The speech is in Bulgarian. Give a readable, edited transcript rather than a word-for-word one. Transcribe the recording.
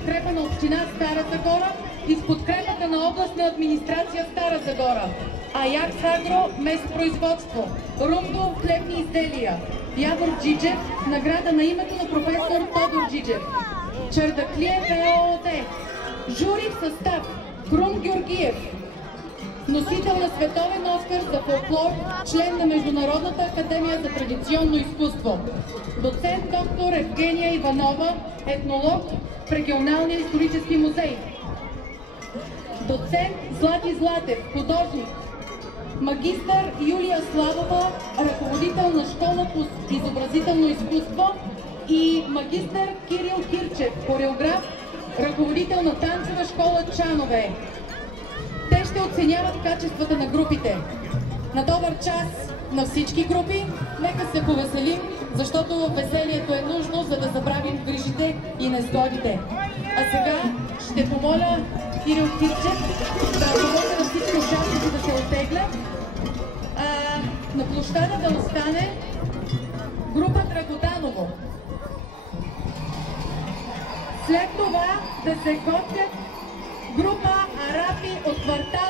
подкрепа на община Стара Загора и с подкрепата на областна администрация Стара Загора. Аякс Агро – месопроизводство, Румдо – хлебни изделия, Явор Джиджев – награда на името на професор Тодор Джиджев, Чардаклиев ЕООД, жури в състав Крум Георгиев, носител на световен Оскар за фолклор, член на Международната академия за традиционно изкуство, доцент доктор Евгения Иванова, етнолог в Регионалния исторически музей, доцент Злати Златев, художник, магистър Юлия Славова, ръководител на школа по изобразително изкуство, и магистър Кирил Кирчев, хореограф, ръководител на танцова школа Чанове. Те ще оценяват качествата на групите. На добър час на всички групи, нека се повеселим, защото веселието е нужно, за да забравим грижите и незгодите. А сега ще помоля Кирил Кирчев да помогне на всички участници да се оттеглят. На площада да остане група Драгоданово. След това да се готвят група арапи от квартал